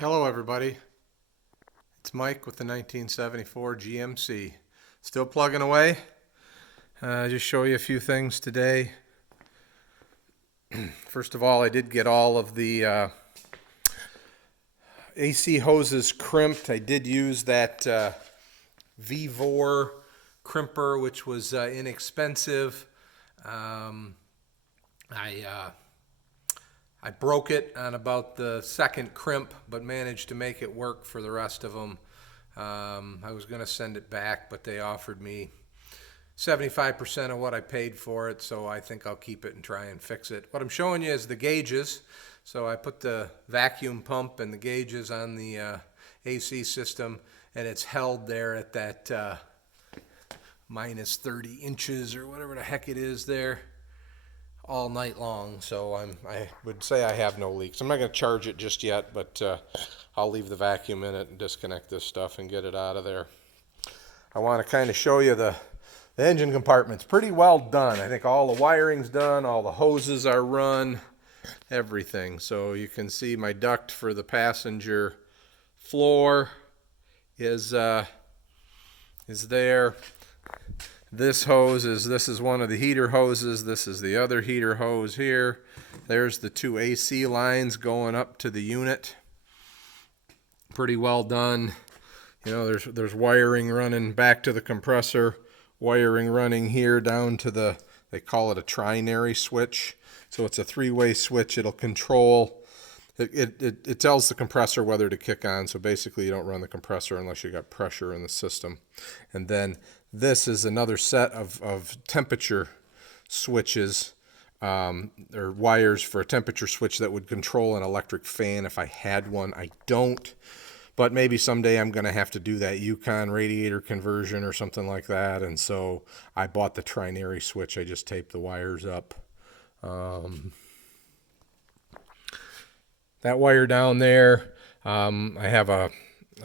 Hello everybody, it's Mike with the 1974 GMC. Still plugging away. Just show you a few things today. First of all, I did get all of the AC hoses crimped. I did use that V4 crimper, which was inexpensive. I broke it on about the second crimp, but managed to make it work for the rest of them. I was going to send it back, but they offered me 75% of what I paid for it, so I think I'll keep it and try and fix it. What I'm showing you is the gauges. So I put the vacuum pump and the gauges on the AC system, and it's held there at that minus 30 inches or whatever the heck it is there all night long. So I would say I have no leaks. I'm not going to charge it just yet, but I'll leave the vacuum in it and disconnect this stuff and get it out of there. I want to kind of show you the engine compartment's pretty well done. I think all the wiring's done, all the hoses are run, everything. So you can see my duct for the passenger floor is there. This is one of the heater hoses. This is the other heater hose here. There's the two AC lines going up to the unit. Pretty well done. You know, there's wiring running back to the compressor, wiring running here down to the, they call it a trinary switch. So it's a three-way switch. It'll control, it tells the compressor whether to kick on. So basically you don't run the compressor unless you got pressure in the system. And then this is another set of temperature switches, or wires for a temperature switch that would control an electric fan if I had one. I don't, but maybe someday I'm going to have to do that Yukon radiator conversion or something like that. And so I bought the trinary switch. I just taped the wires up. That wire down there, I have a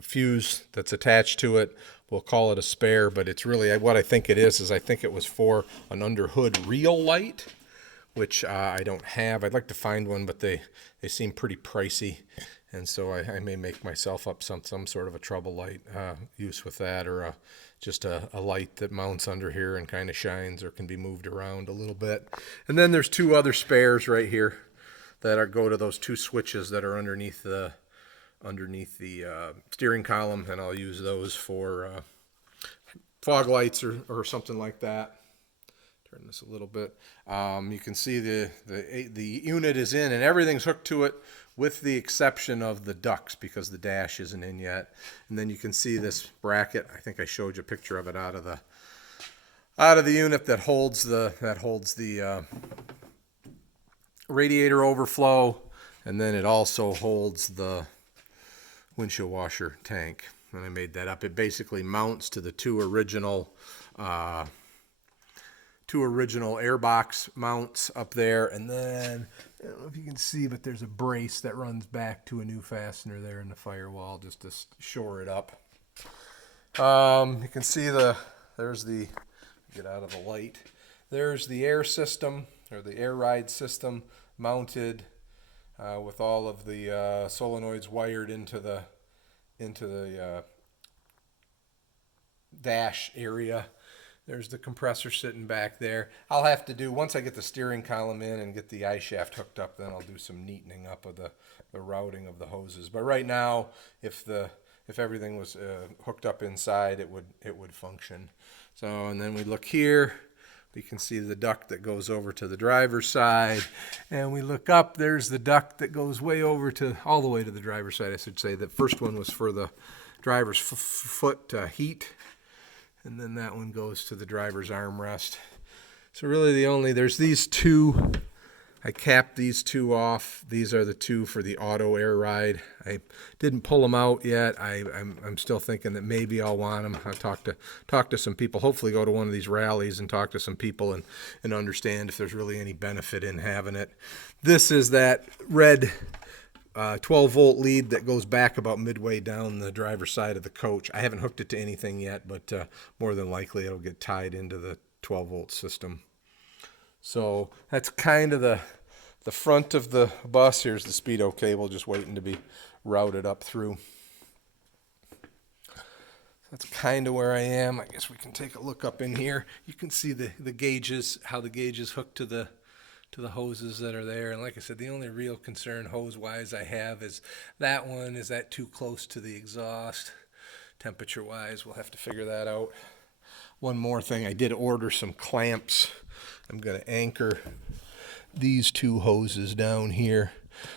fuse that's attached to it. We'll call it a spare, but it's really, what I think it is I think it was for an under hood reel light, which I don't have. I'd like to find one, but they seem pretty pricey, and so I may make myself up some sort of a trouble light use with that, or just a light that mounts under here and kind of shines or can be moved around a little bit. And then there's two other spares right here that go to those two switches that are underneath the steering column, and I'll use those for fog lights or something like that. Turn this a little bit. You can see the unit is in and everything's hooked to it, with the exception of the ducts because the dash isn't in yet. And then you can see this bracket. I think I showed you a picture of it out of the unit that holds the radiator overflow, and then it also holds the windshield washer tank. And I made that up. It basically mounts to the two original airbox mounts up there, and then I don't know if you can see, but there's a brace that runs back to a new fastener there in the firewall just to shore it up. You can see there's the, get out of the light, there's the air system, or the air ride system mounted with all of the solenoids wired into the dash area. There's the compressor sitting back there. I'll have to do, once I get the steering column in and get the eye shaft hooked up, then I'll do some neatening up of the routing of the hoses. But right now, if everything was hooked up inside, it would function. So, and then we look here. We can see the duct that goes over to the driver's side, and we look up, there's the duct that goes way over to, all the way to the driver's side, I should say. The first one was for the driver's foot heat, and then that one goes to the driver's armrest. So really there's these two. I capped these two off. These are the two for the auto air ride. I didn't pull them out yet. I'm still thinking that maybe I'll want them. I'll talk to some people, hopefully go to one of these rallies and talk to some people and understand if there's really any benefit in having it. This is that red 12-volt lead that goes back about midway down the driver's side of the coach. I haven't hooked it to anything yet, but more than likely it'll get tied into the 12-volt system. So that's kind of the the front of the bus. Here's the speedo cable just waiting to be routed up through. That's kind of where I am. I guess we can take a look up in here. You can see the gauges, how the gauges hook to the hoses that are there. And like I said, the only real concern hose-wise I have is that one. Is that too close to the exhaust? Temperature-wise, we'll have to figure that out. One more thing, I did order some clamps. I'm going to anchor these two hoses down here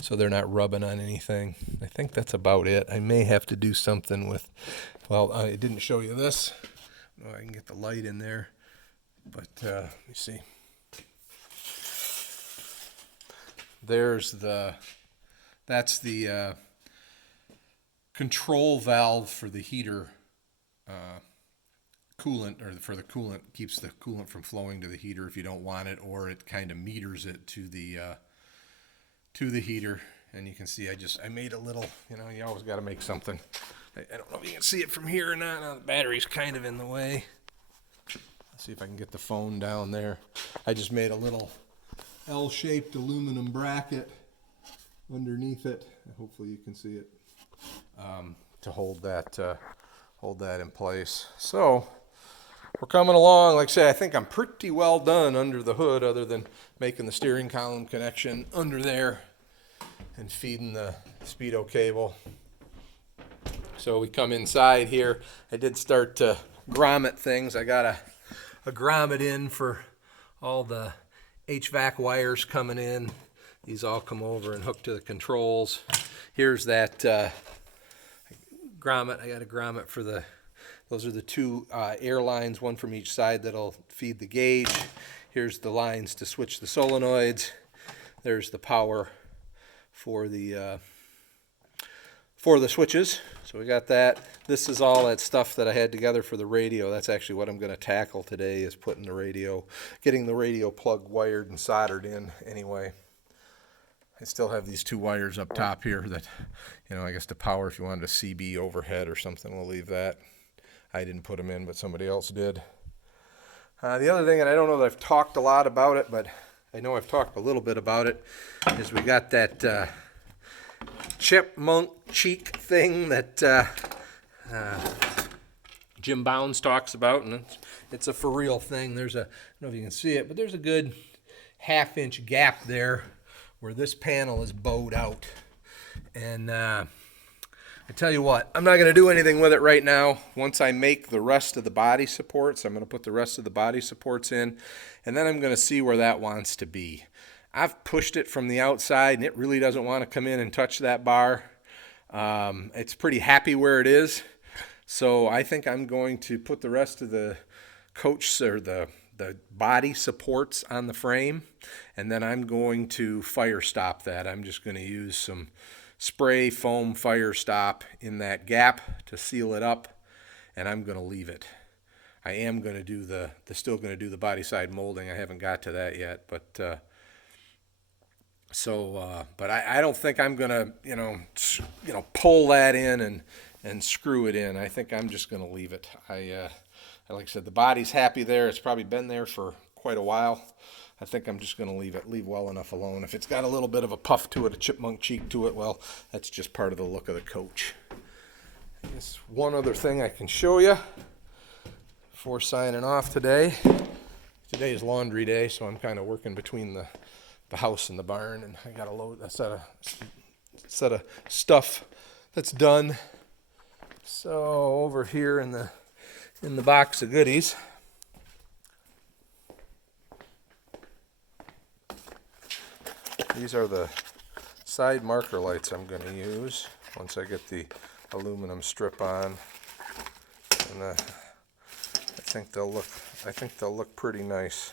so they're not rubbing on anything. I think that's about it. I may have to do something with, well, I didn't show you this. Oh, I can get the light in there, but let me see. That's the control valve for the heater coolant, or for the coolant, keeps the coolant from flowing to the heater if you don't want it, or it kind of meters it to the heater. And you can see I made a little, you always got to make something. I don't know if you can see it from here or not. Now the battery's kind of in the way. Let's see if I can get the phone down there. I just made a little L-shaped aluminum bracket underneath it. Hopefully you can see it, to hold that in place. So we're coming along. Like I say, I think I'm pretty well done under the hood, other than making the steering column connection under there and feeding the speedo cable. So we come inside here. I did start to grommet things. I got a grommet in for all the HVAC wires coming in. These all come over and hook to the controls. Here's that grommet. I got a grommet for those are the two air lines, one from each side, that'll feed the gauge. Here's the lines to switch the solenoids. There's the power for the switches. So we got that. This is all that stuff that I had together for the radio. That's actually what I'm going to tackle today, is putting the radio, getting the radio plug wired and soldered in anyway. I still have these two wires up top here that, I guess to power, if you wanted a CB overhead or something, we'll leave that. I didn't put them in, but somebody else did. The other thing, and I don't know that I've talked a lot about it, but I know I've talked a little bit about it, is we got that Chipmunk cheek thing that Jim Bounds talks about, and it's a for real thing. I don't know if you can see it, but there's a good half-inch gap there where this panel is bowed out. And I tell you what, I'm not going to do anything with it right now. Once I make the rest of the body supports, I'm going to put the rest of the body supports in, and then I'm going to see where that wants to be. I've pushed it from the outside, and it really doesn't want to come in and touch that bar. It's pretty happy where it is. So I think I'm going to put the rest of the coach, or the body supports on the frame, and then I'm going to fire stop that. I'm just going to use some spray foam fire stop in that gap to seal it up, and I'm going to leave it. I am going to do still going to do the body side molding. I haven't got to that yet, but but I don't think I'm gonna pull that in and screw it in. I think I'm just gonna leave it. Like I said, the body's happy there. It's probably been there for quite a while. I think I'm just gonna leave well enough alone. If it's got a little bit of a puff to it, a chipmunk cheek to it, well, that's just part of the look of the coach. I guess one other thing I can show you before signing off today. Today is laundry day, so I'm kind of working between the house and the barn, and I got a set of stuff that's done. So over here in the box of goodies, these are the side marker lights I'm going to use once I get the aluminum strip on, and I think they'll look pretty nice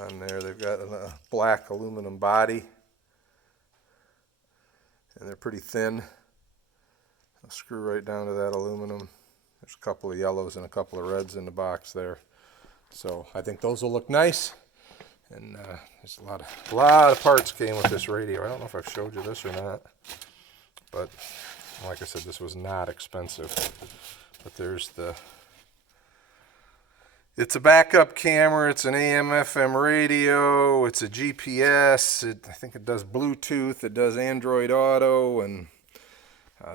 on there. They've got a black aluminum body, and they're pretty thin. I'll screw right down to that aluminum. There's a couple of yellows and a couple of reds in the box there, so I think those will look nice. And there's a lot of parts came with this radio. I don't know if I've showed you this or not, but like I said, this was not expensive. But there's the It's a backup camera, it's an AM FM radio, it's a GPS, I think it does Bluetooth, it does Android Auto, and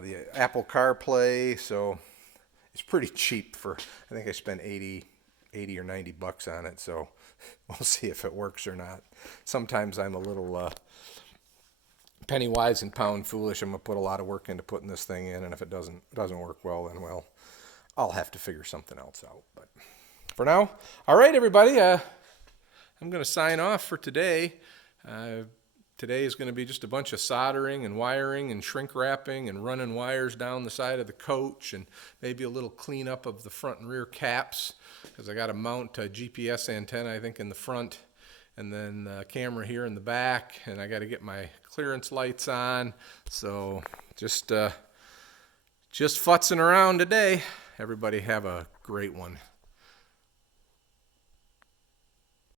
the Apple CarPlay, so it's pretty cheap for, I think I spent 80 or 90 bucks on it, so we'll see if it works or not. Sometimes I'm a little penny wise and pound foolish. I'm going to put a lot of work into putting this thing in, and if it doesn't work well, then well, I'll have to figure something else out. But for now, all right, everybody, I'm going to sign off for today. Today is going to be just a bunch of soldering and wiring and shrink wrapping and running wires down the side of the coach, and maybe a little cleanup of the front and rear caps, because I got to mount a GPS antenna, I think, in the front, and then the camera here in the back, and I got to get my clearance lights on. So just futzing around today. Everybody have a great one.